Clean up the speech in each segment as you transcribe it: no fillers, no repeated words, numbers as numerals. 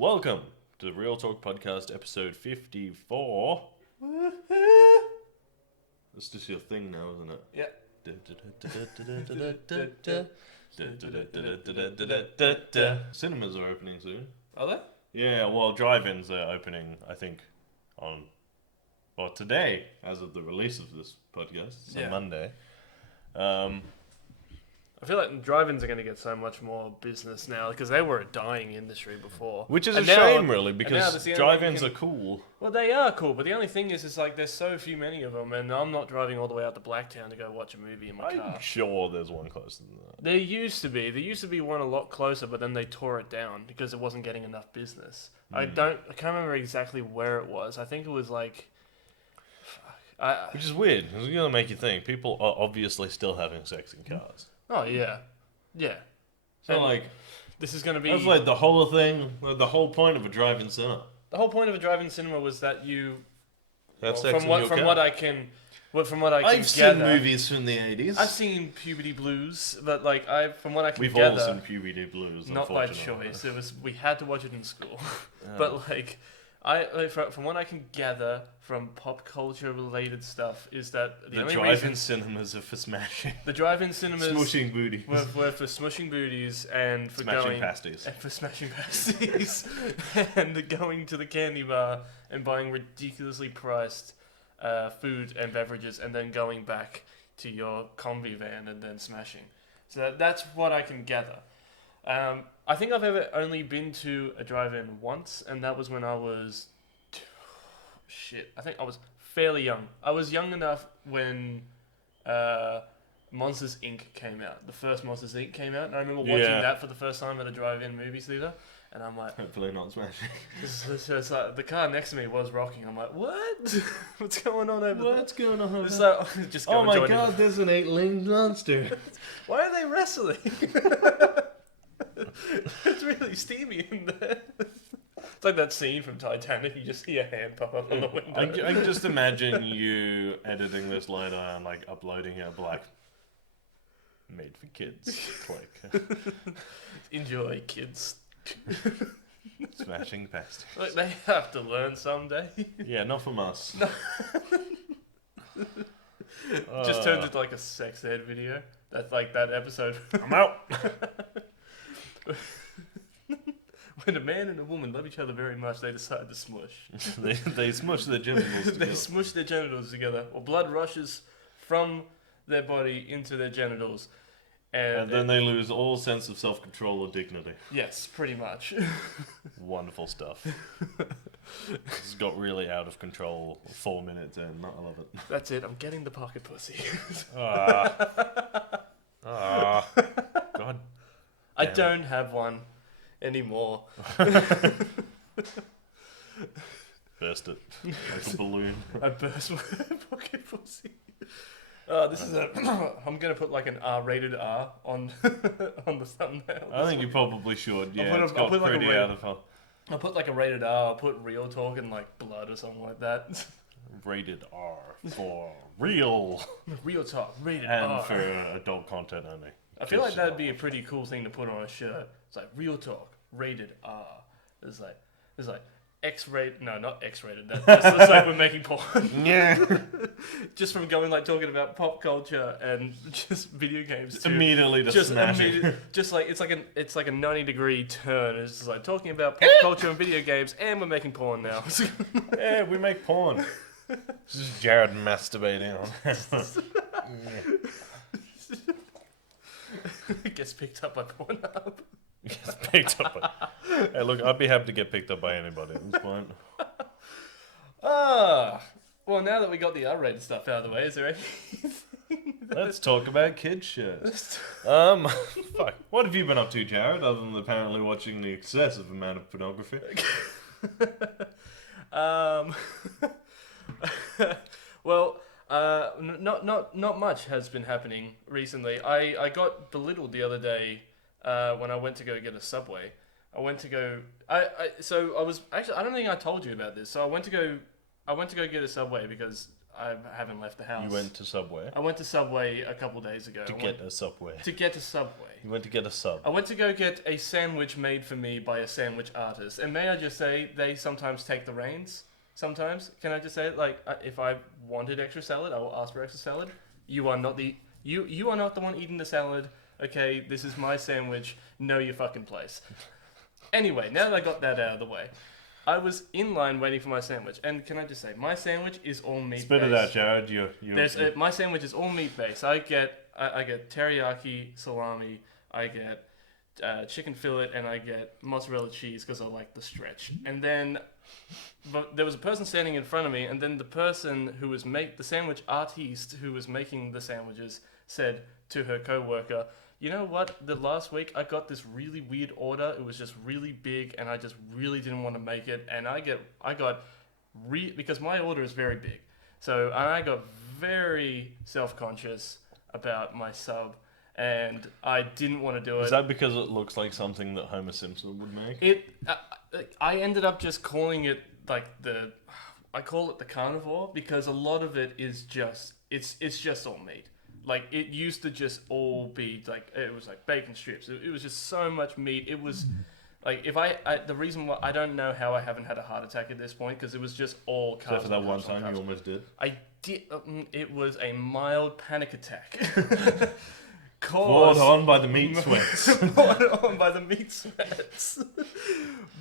Welcome to the Real Talk Podcast, episode 54. It's just your thing now, isn't it? Yeah. Cinemas are opening soon. Are they? Yeah, well, drive-ins are opening, I think, today, as of the release of this podcast. It's on Monday. I feel like drive-ins are going to get so much more business now because they were a dying industry before. Which is And a now- shame, really, and now because that's the only way drive-ins you are can- cool. Well, they are cool, but the only thing is like there's so few many of them, and I'm not driving all the way out to Blacktown to go watch a movie in my car. I'm sure there's one closer than that. There used to be one a lot closer, but then they tore it down because it wasn't getting enough business. I can't remember exactly where it was. I think it was like, Which is weird. It's going to make you think. People are obviously still having sex in cars. oh yeah. So, And like, this is going to be that's like the whole thing, the whole point of a drive-in cinema. the whole point of a drive-in cinema was that you Have sex from in what your from car. what I can I've seen gather, movies from the 80s. I've seen Puberty Blues, but like from what I can We've gather, all seen Puberty Blues, not by unfortunately. choice. It was we had to watch it in school. Yeah. But like from what I can gather from pop culture related stuff is that The only drive-in reason cinemas are for smashing. the drive-in cinemas Smushing booties. were for smushing booties and for Smashing going pasties. and for smashing pasties and going to the candy bar and buying ridiculously priced food and beverages and then going back to your combi van and then smashing. So that's what I can gather. I think I've ever only been to a drive-in once, and that was when I was I think I was fairly young. I was young enough when Monsters Inc. came out. The first Monsters Inc. came out, and I remember watching Yeah. that for the first time at a drive-in movie theater. And I'm like, Hopefully not smashing. it's like the car next to me was rocking. I'm like, what? What's going on over there? What's going on? It's like, just go Oh and my join in. god, there's an 8-limbed monster. Why are they wrestling? It's really steamy in there. It's like that scene from Titanic. You just see a hand pop up on the window. I can just imagine you editing this later and like uploading it, like made for kids. Click. Enjoy, kids. Smashing pasties. Like, they have to learn someday. Yeah, not from us. Just turns into like a sex ed video. That's like that episode. I'm out. When a man and a woman love each other very much, they decide to smush. they smush their genitals They together. smush their genitals together, or blood rushes from their body into their genitals, And then they lose all sense of self-control or dignity. yes, pretty much. Wonderful stuff. It's got really out of control 4 minutes in. I love it. That's it. I'm getting the pocket pussy. God. I Damn it. don't have one anymore. Burst it like a balloon. I burst my pocket pussy. This is a. I'm gonna put like an R-rated R on on the thumbnail. I think you probably should. Yeah, it's I'll got put like a pretty rated- out of I'll put like a rated R. I'll put real talk and like blood or something like that. rated R for real Real talk, rated and R. for adult content only. I feel like that'd be a pretty cool thing to put on a shirt. It's like real talk, rated R. It's like X-rated. No, not X-rated. That's like we're making porn. Yeah. Just from going like talking about pop culture and just video games. To Immediately to just smashing. just like it's like a 90-degree turn. It's just like talking about pop culture and video games, and we're making porn now. Yeah, we make porn. This is Jared masturbating on. It gets picked up by Pornhub. Gets picked up by... Hey, look, I'd be happy to get picked up by anybody at this point. Well, now that we got the R-rated stuff out of the way, is there anything? Let's talk about kid shows. Fuck. What have you been up to, Jared, other than apparently watching the excessive amount of pornography? Well, not much has been happening recently. I got belittled the other day when I went to go get a Subway. I went to go. So I was actually. I don't think I told you about this. So I went to go get a Subway because I haven't left the house. You went to Subway I went to Subway a couple days ago. to get a Subway. To get to Subway. You went to get a sub. I went to go get a sandwich made for me by a sandwich artist. And may I just say, they sometimes take the reins. Sometimes. Can I just say it? Like, if I wanted extra salad, I will ask for extra salad. You are not the... You are not the one eating the salad. Okay, this is my sandwich. Know your fucking place. Anyway, now that I got that out of the way, I was in line waiting for my sandwich. And can I just say, my sandwich is all meat-based. Spit it out, Jared. My sandwich is all meat-based. I get teriyaki, salami, I get chicken fillet, and I get mozzarella cheese because I like the stretch. And then, but there was a person standing in front of me, and then the person who was the sandwich artiste who was making the sandwiches said to her co-worker, "You know what? The last week I got this really weird order. It was just really big, and I just really didn't want to make it. And because my order is very big, so I got very self-conscious about my sub, and I didn't want to do it. Is that because it looks like something that Homer Simpson would make? I ended up just calling it like I call it the carnivore because a lot of it is just it's just all meat. Like it used to just all be like it was like bacon strips. It was just so much meat. It was like if the reason why I don't know how I haven't had a heart attack at this point because it was just all carbs. Except for that one time you almost did. I did. It was a mild panic attack. Brought on by the meat sweats. Brought on by the meat sweats.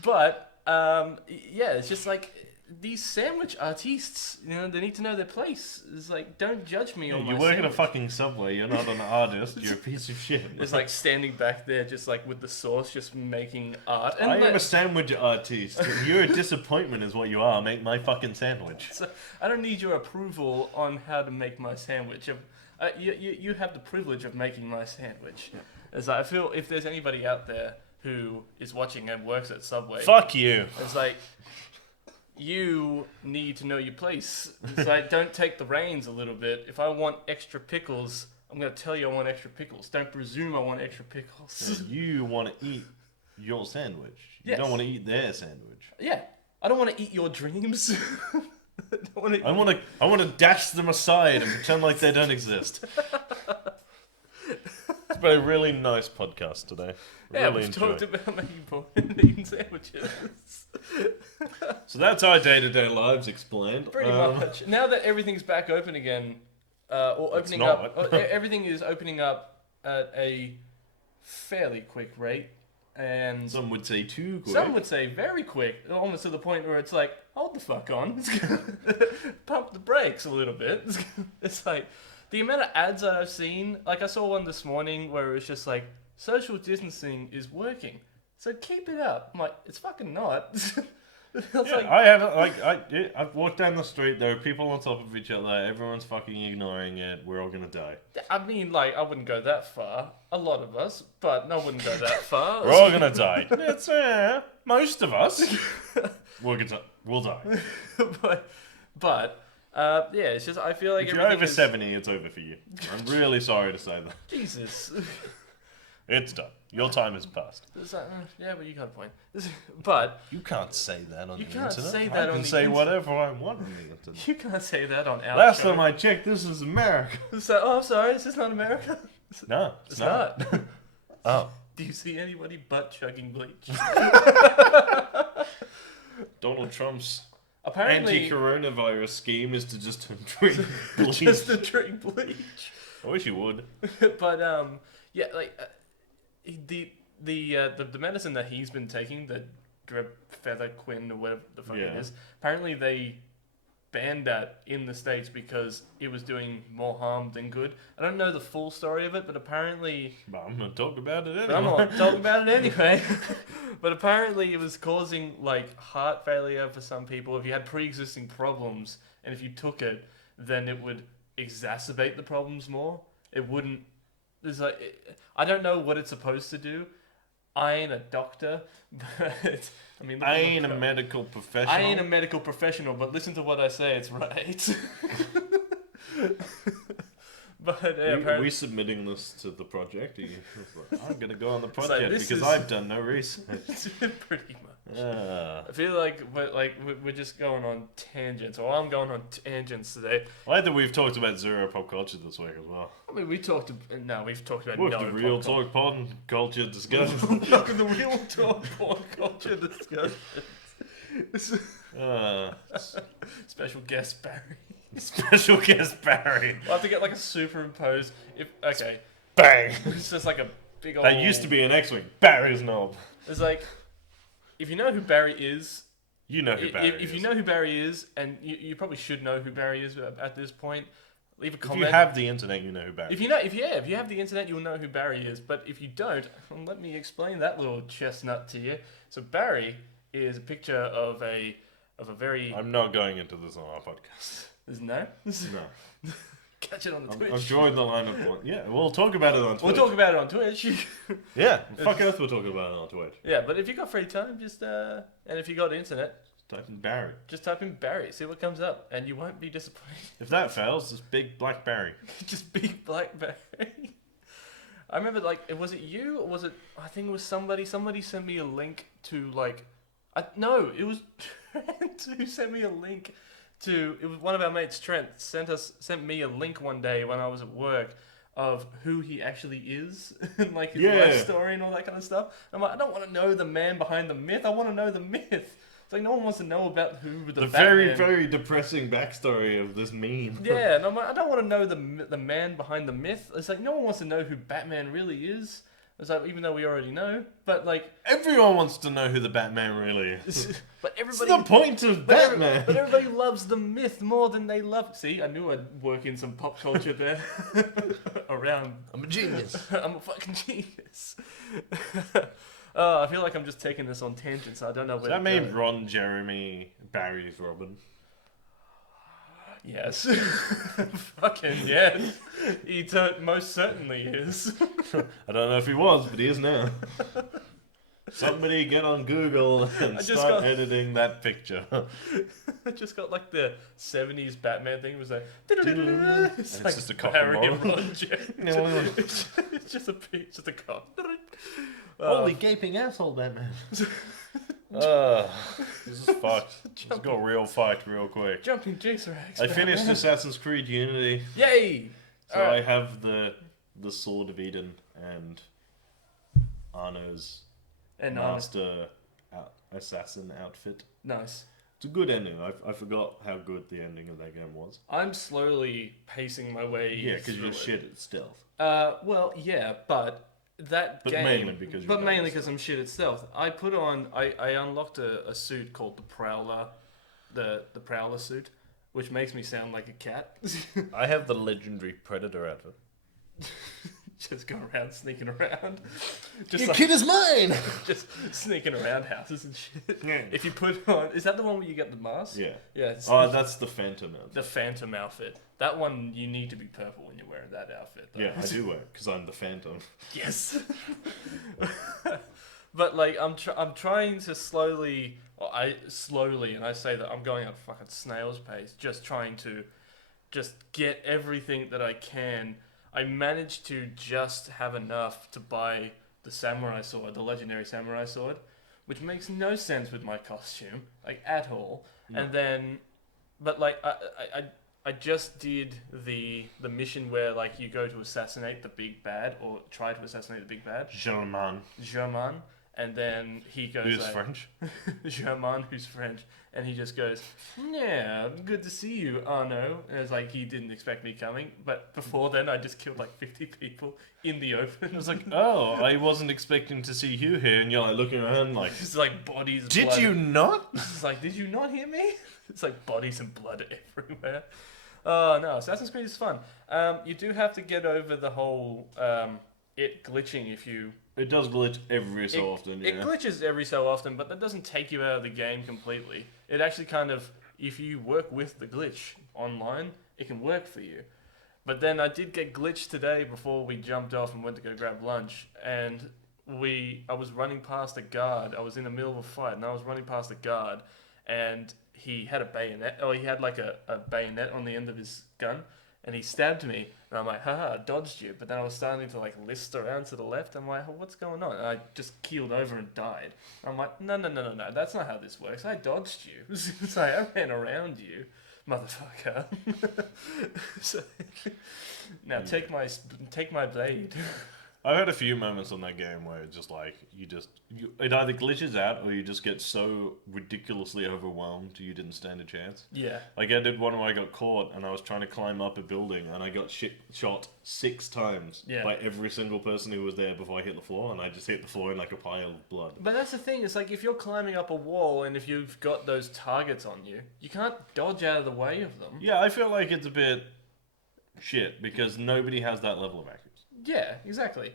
But yeah, it's just like these sandwich artists. You know, they need to know their place. It's like, don't judge me on my. You work at a fucking Subway. You're not an artist. You're a piece of shit. It's like standing back there, just like with the sauce, just making art. And I am a sandwich artist. You're a disappointment, is what you are. Make my fucking sandwich. So I don't need your approval on how to make my sandwich. You have the privilege of making my sandwich. Yeah. As I feel, if there's anybody out there who is watching and works at Subway, fuck you. It's like you need to know your place. It's like don't take the reins a little bit. If I want extra pickles, I'm gonna tell you I want extra pickles. Don't presume I want extra pickles. Yeah, you want to eat your sandwich. You Yes. don't want to eat their sandwich. Yeah, I don't want to eat your dreams. I want to dash them aside and pretend like they don't exist. It's been a really nice podcast today. Yeah, Really we've talked enjoyed. about making sandwiches. So that's our day-to-day lives explained. Pretty much. Now that everything's back open again, or opening up, everything is opening up at a fairly quick rate, and Some would say too quick. some would say very quick, almost to the point where it's like, hold the fuck on, pump the brakes a little bit. It's like the amount of ads that I've seen. Like I saw one this morning where it was just like, social distancing is working, so keep it up. I'm like, it's fucking not. I've walked down the street. There are people on top of each other. Everyone's fucking ignoring it. We're all gonna die. I mean, like, I wouldn't go that far. A lot of us, but I wouldn't go that far. We're all gonna die. It's most of us. We'll die. but yeah, it's just I feel like If you're everything over is... 70, it's over for you. I'm really sorry to say that. Jesus. It's done. Your time has passed. Yeah, but you got a point. But You can't say that on the You can't internet. say I that on can the say internet. whatever I want on the internet. you can't say that on our Last show. time I checked, this is America. So, oh, sorry, is this not America? No, It's not. Oh. Do you see anybody butt chugging bleach? Donald Trump's Apparently, anti-coronavirus scheme is to just drink bleach. just to drink bleach. I wish you would. But yeah, like the medicine that he's been taking, the Featherquin or whatever the fuck it Yeah. is. Apparently, they banned that in the States because it was doing more harm than good. I don't know the full story of it, but apparently, But I'm gonna talk about it anyway. but I'm not talking about it anyway. But apparently, it was causing like heart failure for some people if you had pre-existing problems, and if you took it, then it would exacerbate the problems more. It wouldn't. There's like I don't know what it's supposed to do. I ain't a doctor, but I mean, I ain't a medical professional. I ain't a medical professional, but listen to what I say, it's right. But Are we submitting this to the project? I'm gonna go on the project this because is- I've done no research. pretty much. I feel like we're just going on tangents, or I'm going on tangents today. Either we've talked about zero pop culture this week as well. I mean, we've talked about What's no the real pop talk pod culture discussion? Welcome to Real Talk Porn Culture Discussion. Special guest Barry. Special guest Barry. I'll have to get like a superimposed. Okay, Bang. it's just like a big old. That used to be an X-wing. Barry's knob. It's like, if you know who Barry is, You know who Barry is. if you know who Barry is, and you probably should know who Barry is at this point, leave a comment. If you have the internet, you know who Barry is. If you have the internet, you'll know who Barry is. But if you don't, let me explain that little chestnut to you. So Barry is a picture of a very. I'm not going into this on our podcast. There's no. No. Catch it on the Twitch. I've joined the line of point. Yeah, we'll talk about it on Twitch. We'll talk about it on Twitch. Yeah, fuck earth, we'll talk about it on Twitch. Yeah, but if you got free time, just and if you got internet, Type in Barry. just type in Barry, see what comes up, and you won't be disappointed. If that fails, it's big black Barry. Just big black Barry. I remember, like, was it you or was it? I think it was somebody. Somebody sent me a link to like, no, it was Trent who sent me a link to. It was one of our mates. Trent sent me a link one day when I was at work of who he actually is and like his life story and all that kind of stuff. I'm like, I don't want to know the man behind the myth. I want to know the myth. It's like no one wants to know about who the very, Batman. very depressing backstory of this meme. Yeah, and I'm like, I don't want to know the man behind the myth. It's like no one wants to know who Batman really is. It's like even though we already know, but like Everyone wants to know who the Batman really is. but What's everybody. the point of Batman? But everybody loves the myth more than they love. See, I knew I'd work in some pop culture there. Around. I'm a genius. I'm a fucking genius. I feel like I'm just taking this on tangents. I don't know where. Does that to mean go. Ron Jeremy, Barry's Robin? Yes. Fucking yes. He most certainly is. I don't know if he was, but he is now. Somebody get on Google and I just start got- editing that picture. I just got like the 70s Batman thing. It was like. It's like just a cock Barry and and ball. Ron Jeremy. It's just a cock. Holy gaping asshole, Batman. This is fucked. This got real fucked real quick. Jumping jigsaw I finished Assassin's Creed Unity, Yay! so Alright. I have the Sword of Eden and Arno's And master assassin outfit. nice. It's a good ending. I forgot how good the ending of that game was. I'm slowly pacing my way. Yeah, because you're through it. shit at stealth. Well, yeah, but that But game. mainly because you're But bad mainly at because I'm shit at stealth. I put on. I unlocked a suit called the Prowler, the Prowler suit, which makes me sound like a cat. I have the legendary Predator outfit. Just go around sneaking around. Just Your like, kid is mine! just sneaking around houses and shit. Yeah. If you put on, is that the one where you get the mask? Yeah. Yeah. It's Oh, that's the Phantom outfit. the Phantom outfit. That one you need to be purple when you're wearing that outfit. Though. Yeah, I do wear because I'm the Phantom. Yes. But like I'm trying to slowly, and I say that I'm going at a fucking snail's pace, just trying to just get everything that I can. I managed to just have enough to buy the samurai sword, the legendary samurai sword, which makes no sense with my costume, like at all. No. And then, but like I just did the mission where like you go to assassinate the big bad or try to assassinate the big bad, German. German, and then he goes Who's like, French? German, who's French, and he just goes, "Yeah, good to see you, Arno." And it's like he didn't expect me coming, but before then I just killed like 50 people in the open. I was like, oh, I wasn't expecting to see you here, and you're like looking around like, it's like bodies. did blood. you not? It's like, did you not hear me? It's like bodies and blood everywhere. Oh no, Assassin's Creed is fun. You do have to get over the whole it glitching if you. It does glitch every so often, It yeah. glitches every so often, but that doesn't take you out of the game completely. It actually kind of, if you work with the glitch online, it can work for you. But then I did get glitched today before we jumped off and went to go grab lunch, and I was running past a guard. I was in the middle of a fight, and I was running past a guard, and he had a bayonet. Oh, he had like a bayonet on the end of his gun, and he stabbed me. And I'm like, haha, dodged you. But then I was starting to like list around to the left. I'm like, what's going on? And I just keeled over and died. I'm like, no, that's not how this works. I dodged you. It's like, I ran around you, motherfucker. So, now take my blade. I've had a few moments on that game where it's just like it either glitches out or you just get so ridiculously overwhelmed you didn't stand a chance. Yeah. Like I did one where I got caught and I was trying to climb up a building and I got shot 6 times by every single person who was there before I hit the floor, and I just hit the floor in like a pile of blood. But that's the thing, it's like if you're climbing up a wall and if you've got those targets on you, you can't dodge out of the way of them. Yeah, I feel like it's a bit shit because nobody has that level of accuracy. Yeah, exactly.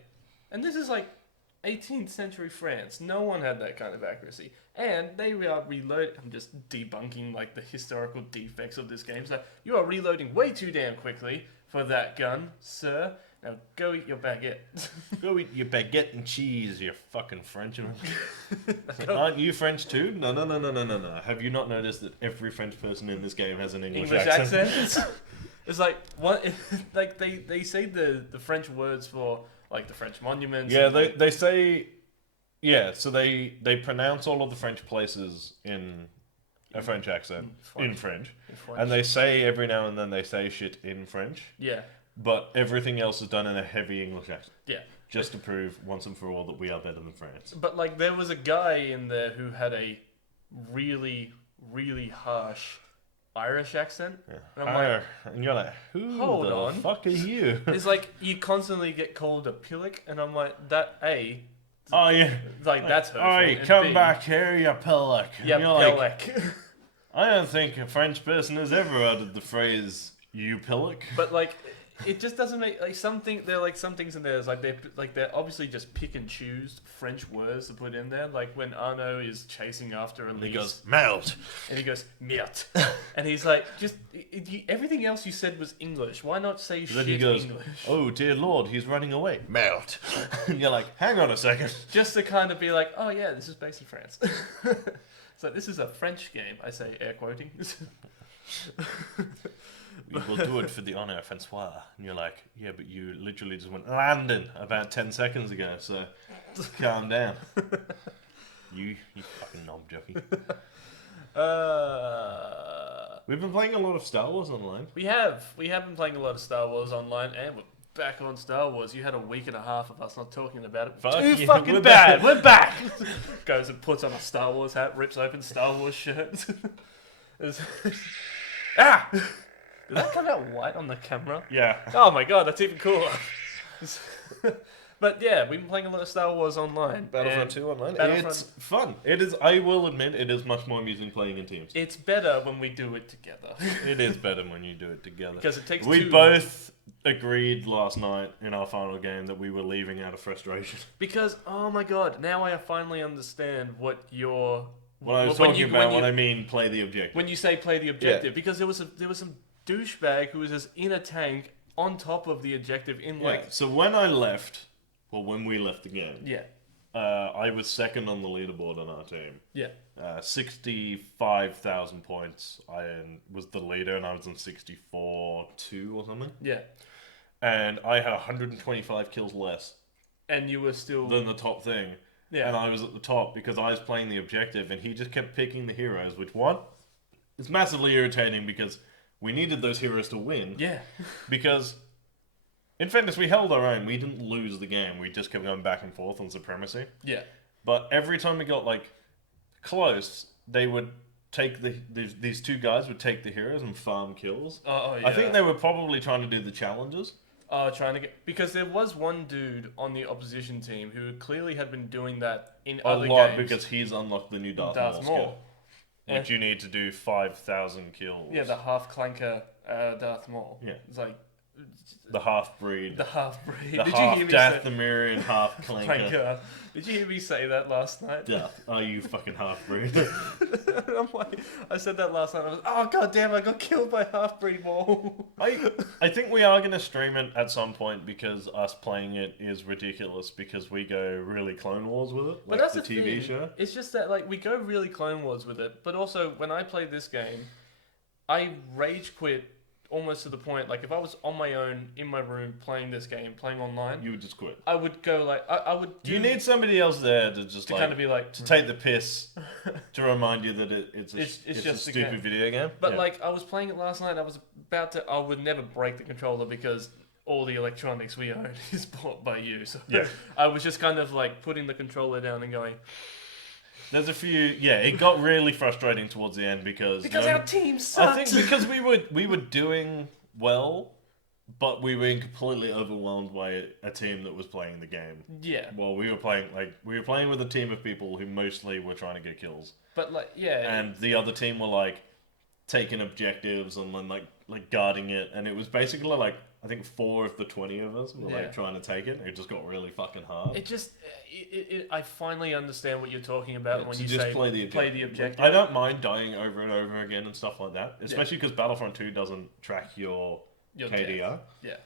And this is like 18th century France. No one had that kind of accuracy. And they are I'm just debunking like the historical defects of this game. So you are reloading way too damn quickly for that gun, sir. Now go eat your baguette. Go eat your baguette and cheese, you fucking Frenchman. Aren't you French too? No. Have you not noticed that every French person in this game has an English accent? It's like what? Like they say the French words for like the French monuments. Yeah, they say, yeah. So they pronounce all of the French places in a French accent in French, and they say every now and then they say shit in French. Yeah. But everything else is done in a heavy English accent. Yeah. Just to prove once and for all that we are better than France. But like there was a guy in there who had a really harsh Irish accent. Yeah. And I'm like, and you're like, who hold the on. fuck are you? It's like you constantly get called a pillock, and I'm like, that A. Oh yeah. Like that's hurtful. Alright, and come B, back here, you pillock. Yeah, And you're pillock. like, I don't think a French person has ever uttered the phrase "you pillock." But like, it just doesn't make like something. There are like some things in there. It's like they're obviously just pick and choose French words to put in there. Like when Arno is chasing after Elise, He goes, melt. and he goes merde, and he's like, just everything else you said was English. Why not say Then shit he goes, English? oh dear Lord, he's running away. Melt. And you're like, hang on a second. Just to kind of be like, oh yeah, this is based in France. So this is a French game. I say air quoting. We will do it for the honor of Francois. And you're like, yeah, but you literally just went landing about 10 seconds ago, so calm down. You fucking knob jockey. We've been playing a lot of Star Wars online. We have been playing a lot of Star Wars online, and we're back on Star Wars. You had a week and a half of us not talking about it. Fuck Too yeah, fucking we're bad. back. We're back. Goes and puts on a Star Wars hat, rips open Star Wars shirt. Ah! Did that come out white on the camera? Yeah. Oh my god, that's even cooler. But yeah, we've been playing a lot of Star Wars online. Battlefront and 2 online. Battlefront- It's fun. It is. I will admit, it is much more amusing playing in teams. It's better when we do it together. It is better when you do it together. Because it takes We two... both agreed last night in our final game that we were leaving out of frustration. Because, oh my god, now I finally understand what you're... What I was when talking you- about when when you- I mean play the objective. When you say play the objective, because there was some douchebag who was just in a tank on top of the objective in like... So when I left, well, when we left the game, Yeah, I was second on the leaderboard on our team. yeah. 65,000 points. I was the leader, and I was on 64-2 or something. Yeah. And I had 125 kills less And you were still... than the top thing. Yeah. And I was at the top because I was playing the objective, and he just kept picking the heroes, which one is massively irritating because we needed those heroes to win. Yeah. Because in fairness, we held our own. We didn't lose the game. We just kept going back and forth on supremacy. Yeah. But every time we got like close, they would take these two guys would take the heroes and farm kills. Oh, yeah. I think they were probably trying to do the challenges. Trying to get... Because there was one dude on the opposition team who clearly had been doing that in A other lot games. because he's unlocked the new Darth Darth Maul skill, Maul. which you need to do 5,000 kills. Yeah, the half-clanker Darth Maul. Yeah. It's like... The half-breed. The half-breed. The Did half you hear me Dathomirian, half Clanker. Clanker. Did you hear me say that last night? Death. Are you fucking half-breed? I'm like, I said that last night. I was, oh god damn! I got killed by half-breed Maul. I think we are going to stream it at some point because us playing it is ridiculous because we go really Clone Wars with it, But like that's the the TV thing. show. It's just that like we go really Clone Wars with it, but also when I play this game, I rage quit almost to the point, like if I was on my own in my room playing this game, playing online, You would just quit. I would go like, I would do... You need somebody else there to just to like... kind of be like... to take the piss, to remind you that it's just a a stupid game. video game. But Yeah. like, I was playing it last night, I was about to... I would never break the controller because all the electronics we own is bought by you. So Yeah. I was just kind of like putting the controller down and going... There's a few... Yeah, it got really frustrating towards the end because... Because our team sucked! I think because we were doing well, but we were completely overwhelmed by a team that was playing the game. Yeah. Well, we were playing with a team of people who mostly were trying to get kills. But like, yeah... And the other team were like taking objectives and then like guarding it, and it was basically like I think 4 of the 20 of us were like trying to take it. It just got really fucking hard. It just, I finally understand what you're talking about when you just say play the objective. I don't mind dying over and over again and stuff like that, especially because Battlefront 2 doesn't track your KDR, death. Yeah,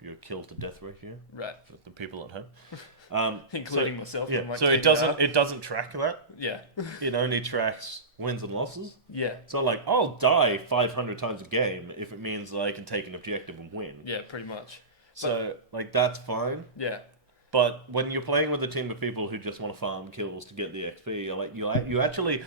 your kill to death ratio, right? For the people at home, Including myself. Yeah, and my so KDR. it doesn't track that. Yeah, It only tracks wins and losses. yeah, So like I'll die 500 times a game if it means that I can take an objective and win. yeah, pretty much. So like that's fine. Yeah, But when you're playing with a team of people who just want to farm kills to get the XP, you're like you actually,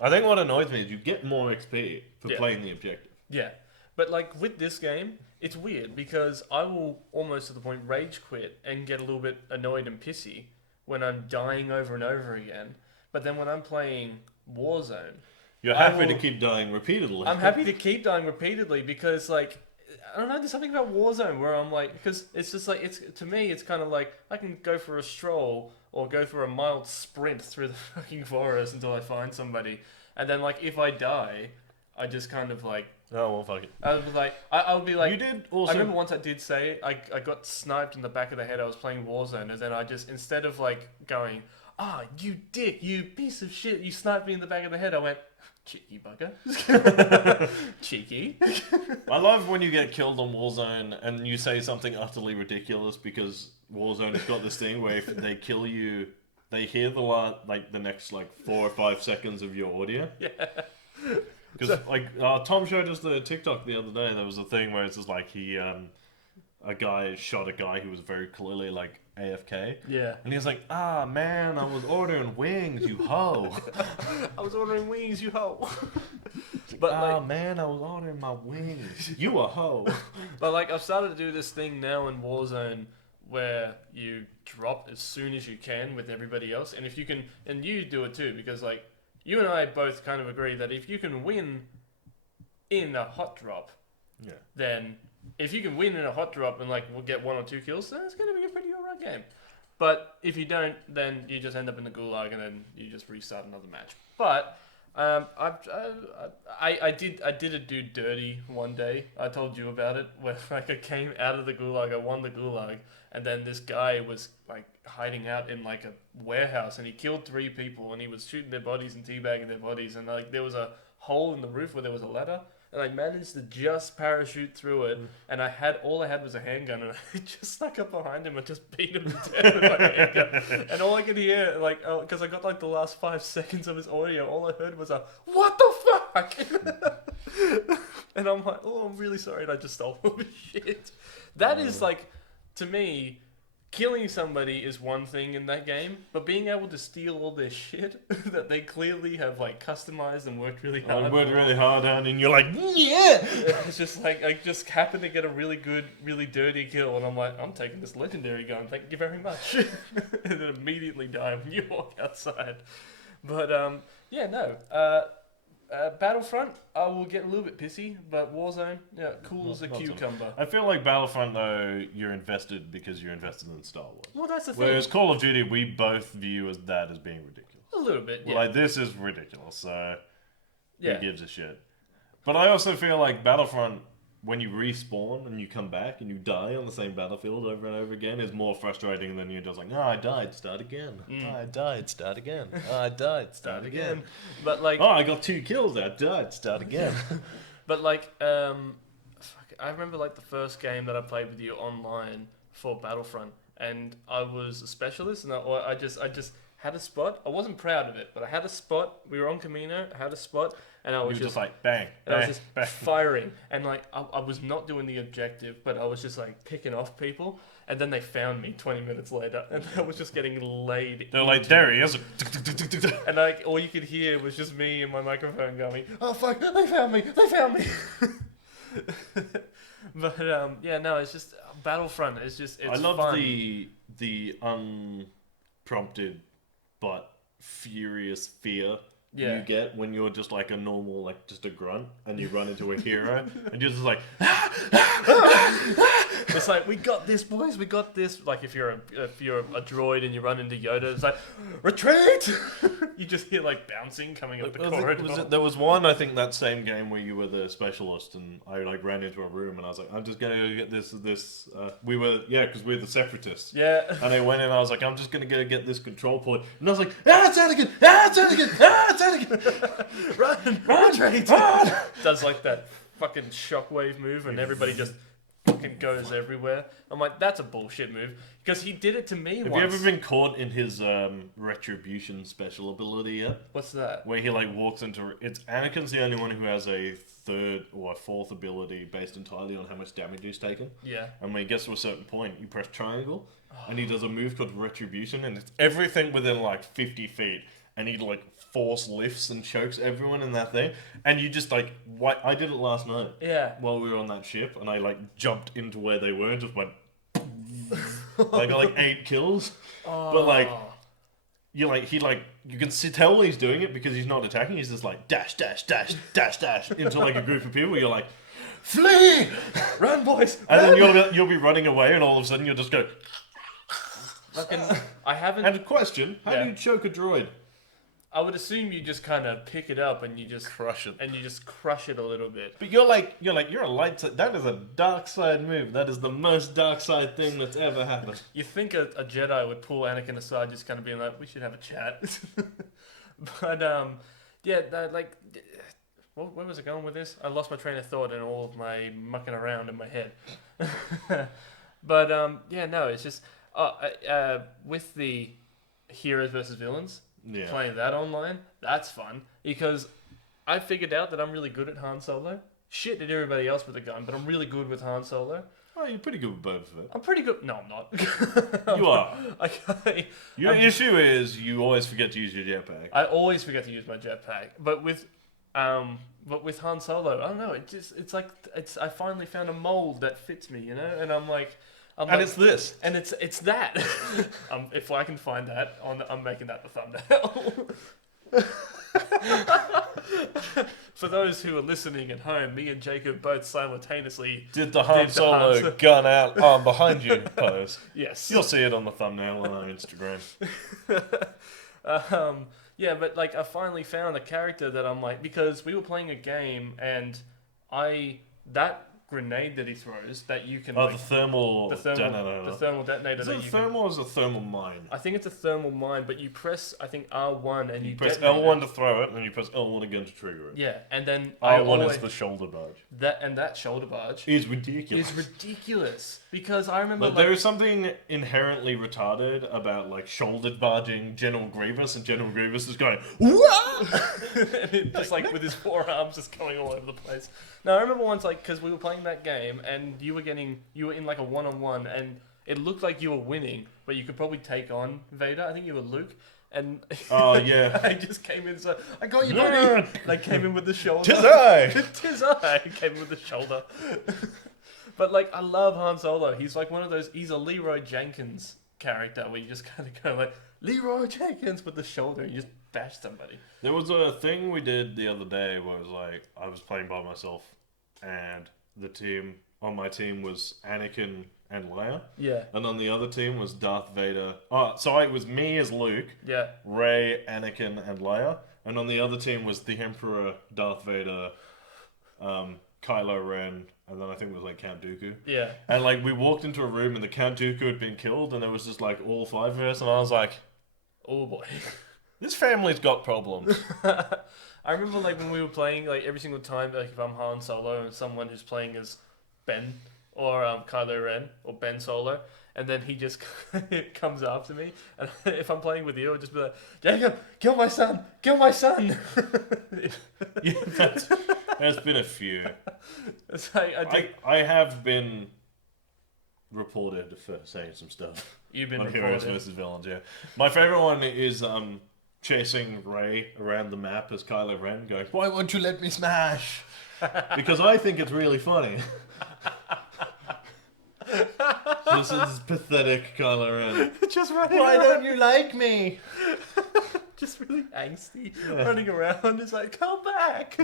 I think what annoys me is you get more XP for playing the objective. yeah. But like with this game, it's weird because I will almost to the point rage quit and get a little bit annoyed and pissy when I'm dying over and over again. But then when I'm playing Warzone, You're happy to keep dying repeatedly. I'm happy to keep dying repeatedly because, like, I don't know, there's something about Warzone where I'm like, because it's just like, to me, it's kind of like, I can go for a stroll or go for a mild sprint through the fucking forest until I find somebody. And then, like, if I die, I just kind of like, Oh well, fuck it. I would be like, I would be like, You did also. I remember once I did say, I got sniped in the back of the head, I was playing Warzone, and then I just, instead of like going, you dick, you piece of shit, you sniped me in the back of the head, I went, cheeky bugger. Cheeky. I love when you get killed on Warzone and you say something utterly ridiculous because Warzone has got this thing where if they kill you, they hear the next 4 or 5 seconds of your audio. Yeah. Because Tom showed us the TikTok the other day. There was a thing where it's just like a guy shot a guy who was very clearly like AFK. Yeah. And he was like, man, I was ordering wings, you hoe. I was ordering wings, you hoe. But man, I was ordering my wings. You a hoe. But like, I've started to do this thing now in Warzone where you drop as soon as you can with everybody else, and if you can, and you do it too, because like you and I both kind of agree that if you can win in a hot drop, then if you can win in a hot drop and like we'll get 1 or 2 kills, then it's going to be a pretty alright game. But if you don't, then you just end up in the gulag and then you just restart another match. But I did do dirty one day. I told you about it, where like I came out of the gulag, I won the gulag, and then this guy was like hiding out in like a warehouse, and he killed 3 people, and he was shooting their bodies and teabagging their bodies, and like there was a hole in the roof where there was a ladder, and I managed to just parachute through it, and all I had was a handgun, and I just snuck up behind him and just beat him to death with my handgun. And all I could hear, like, because I got like the last 5 seconds of his audio, all I heard was a, "What the fuck?" And I'm like, "Oh, I'm really sorry, and I just stole all the shit." That is like, to me, killing somebody is one thing in that game, but being able to steal all their shit that they clearly have like customized and worked really hard. I worked really hard on, and you're like, yeah. It's just like I just happened to get a really good, really dirty kill, and I'm like, I'm taking this legendary gun, thank you very much, and then immediately die when you walk outside. But Battlefront, I will get a little bit pissy, but Warzone, cool as a cucumber. I feel like Battlefront, though, you're invested because you're invested in Star Wars. Well, that's the thing. Whereas Call of Duty, we both view as being ridiculous. A little bit, yeah. Like, this is ridiculous, so Yeah. who gives a shit? But I also feel like Battlefront, when you respawn and you come back and you die on the same battlefield over and over again, is more frustrating than you're just like, I died, start again. I died, start again. I died, start again. But like, I got 2 kills, I died, start again. but like, I remember like the first game that I played with you online for Battlefront, and I was a specialist, and I just had a spot. I wasn't proud of it, but I had a spot. We were on Camino. I had a spot, and I You was were just like bang, and I was bang, just bang. firing, and like I was not doing the objective, but I was just like picking off people, and then they found me 20 minutes later, and I was just getting laid. They're like, into. there he is. And like all you could hear was just me and my microphone going, "Oh fuck, they found me! They found me!" But yeah, no, it's just Battlefront. It's I love fun. the unprompted but furious fear Yeah. you get when you're just like a normal, like just a grunt, and you run into a hero, and you're just like, It's like, we got this, boys. We got this. Like if you're a droid and you run into Yoda, it's like, retreat. You just hear like bouncing coming up the corridor. There was one, I think, that same game where you were the specialist, and I like ran into a room, and I was like, I'm just gonna go get this. We were, because we're the separatists. Yeah. And I went in, and I was like, I'm just gonna go get this control point, and I was like, it's Anakin, it's Anakin, it's Anakin, Run, retreat. run. Does like that fucking shockwave move, and everybody just fucking goes everywhere. I'm like, that's a bullshit move, because he did it to me Have once. you ever been caught in his retribution special ability yet? What's that? Where he like walks into it's Anakin's the only one who has a third or a fourth ability based entirely on how much damage he's taken. Yeah. And when he gets to a certain point, you press triangle, and he does a move called retribution, and it's everything within like 50 feet, and he like force lifts and chokes everyone in that thing, and you just like, what? I did it last night Yeah. while we were on that ship, and I like jumped into where they were and just went. I got like 8 kills, but like. You can tell when he's doing it because he's not attacking. He's just like dash, dash, dash, dash, dash into like a group of people. You're like, flee, Run, boys. and then you'll be running away, and all of a sudden you'll just go. Fucking, I haven't. And a question: how Yeah. do you choke a droid? I would assume you just kind of pick it up and you just Crush it. crush it a little bit. But you're a light side. That is a dark side move. That is the most dark side thing that's ever happened. You think a Jedi would pull Anakin aside, just kind of being like, "We should have a chat." But yeah, like, where was I going with this? I lost my train of thought and all of my mucking around in my head. But yeah, no, it's just with the heroes versus villains. Yeah. Playing that online, that's fun, because I figured out that I'm really good at Han Solo. Shit at everybody else with a gun, but I'm really good with Han Solo. Oh, you're pretty good with Boba Fett. I'm pretty good. No, I'm not. You are. Your I'm issue is you always forget to use your jetpack. I always forget to use my jetpack, but with Han Solo, I don't know. It's like I finally found a mold that fits me, you know, and I'm like. And it's this. And it's that. If I can find that, I'm making that the thumbnail. For those who are listening at home, me and Jacob both simultaneously Did the Han did the Solo Han- gun out arm behind you pose. yes. You'll see it on the thumbnail on our Instagram. Yeah, but like I finally found a character that I'm like, because we were playing a game and that grenade that he throws that you can Oh, like, the thermal detonator. the thermal detonator Is that it a you thermal or is it a thermal mine? I think it's a thermal mine, but you press I think R1 and you Press detonate L1 it. to throw it, and then you press L1 again to trigger it. Yeah, and then R1 is the shoulder barge. that shoulder barge Is ridiculous. is ridiculous because I remember But there is something inherently retarded about like shouldered barging General Grievous, and General Grievous is going, "Wah!" just like with his forearms just going all over the place. Now I remember once like because we were playing that game and you were in like a 1-on-1 and it looked like you were winning, but you could probably take on Vader. I think you were Luke. And Oh yeah. I just came in so I got you, Yeah. buddy. I came in with the shoulder. Tis I. Tis I came in with the shoulder. But like I love Han Solo. He's like one of those. He's a Leroy Jenkins character where you just kind of go like Leroy Jenkins with the shoulder and you just bash somebody. There was a thing we did the other day where it was like I was playing by myself, and the team on my team was Anakin and Leia, Yeah, and on the other team was Darth Vader. Oh, so it was me as Luke, yeah, Rey, Anakin, and Leia, and on the other team was the Emperor, Darth Vader, Kylo Ren, and then I think it was like Count Dooku. yeah. And like we walked into a room and the Count Dooku had been killed, and there was just like all 5 of us, and I was like, Oh boy. this family's got problems. I remember like when we were playing like every single time like if I'm Han Solo and someone who's playing as Ben or Kylo Ren or Ben Solo and then he just comes after me. And if I'm playing with you, I'll just be like, Jacob, kill my son, kill my son. Yeah, there's been a few. It's like, I have been reported for saying some stuff you've been on Heroes reported. vs Villains. Yeah, my favorite one is chasing Ray around the map as Kylo Ren, going, "Why won't you let me smash?" Because I think it's really funny. This is pathetic Kylo Ren. Just running Why around, don't you like me? just really angsty, running around. It's like, come back.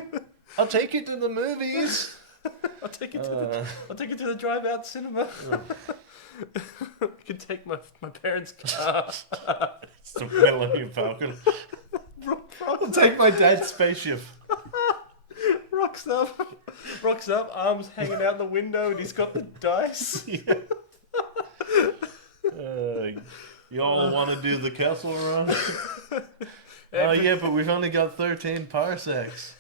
I'll take you to the movies. I'll take it to the drive-out cinema. I can take my parents' car. It's the Millennium Falcon. I'll take my dad's spaceship. Rocks up, arms hanging out the window, and he's got the dice. You all want to do the Kessel Run? Oh yeah, but we've only got 13 parsecs.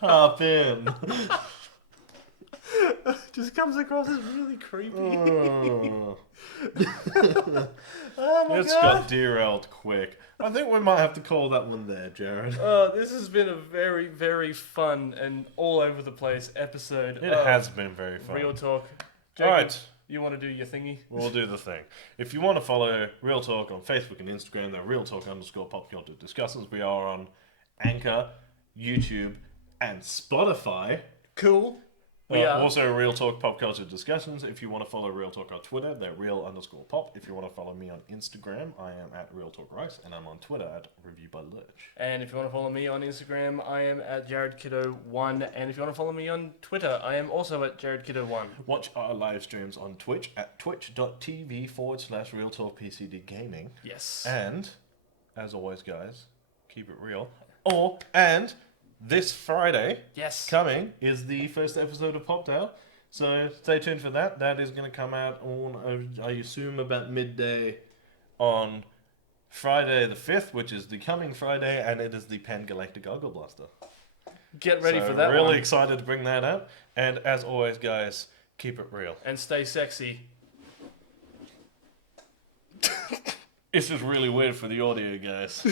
Hop in. Just comes across as really creepy. Oh. Oh my It's god. got derailed quick. I think we might have to call that one there, Jared. This has been a very, very fun and all over the place episode. It has been very fun. Real Talk. Jacob, Alright, you want to do your thingy? we'll do the thing. If you want to follow Real Talk on Facebook and Instagram, they're RealTalk_Pop Culture Discussions. We are on Anchor, YouTube, and Spotify. Cool. We are. Also, Real Talk Pop Culture Discussions. If you want to follow Real Talk on Twitter, they're real_pop. If you want to follow me on Instagram, I am at Real Talk Rice, and I'm on Twitter at Review by Lurch. And if you want to follow me on Instagram, I am at JaredKiddo1. And if you want to follow me on Twitter, I am also at JaredKiddo1. Watch our live streams on Twitch at twitch.tv/Real Talk PCD Gaming. Yes. And, as always, guys, keep it real. This Friday Yes. coming is the first episode of Poptail. So stay tuned for that. That is going to come out on, I assume, about midday on Friday the 5th, which is the coming Friday, and it is the Pan Galactic Goggle Blaster. Get ready So for that really one. excited to bring that up. And as always, guys, keep it real. And stay sexy. This is really weird for the audio, guys.